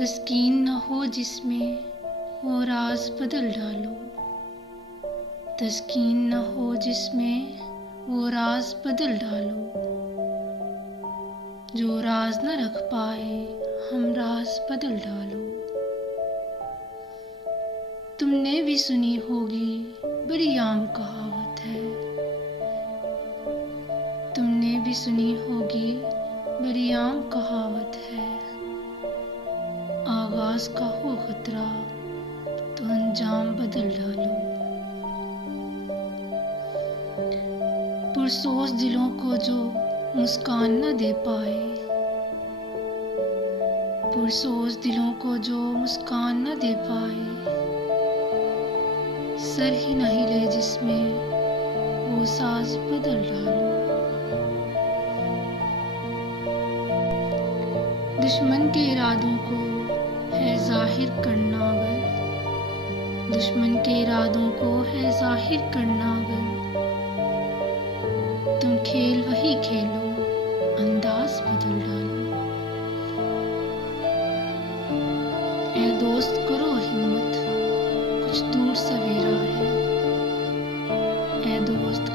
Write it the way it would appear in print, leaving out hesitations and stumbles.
तस्कीन न हो जिसमें वो राज बदल डालो। तस्कीन न हो जिसमें वो राज बदल डालो। जो राज न रख पाए हम राज बदल डालो। तुमने भी सुनी होगी बड़ी आम कहावत है। तुमने भी सुनी होगी बड़ी आम कहावत है। आगाज का हो खतरा तो अंजाम बदल डालो। पुरसोच दिलों को जो मुस्कान न दे पाए। पुरसोच दिलों को जो मुस्कान न दे पाए। सर ही न हिले जिसमें वो साज बदल डालो। दुश्मन के इरादों को है जाहिर करना अगर। दुश्मन के इरादों को है जाहिर करना अगर। तुम खेल वही खेलो अंदाज बदल डालो। ए दोस्त करो हिम्मत कुछ दूर सवेरा है। ए दोस्त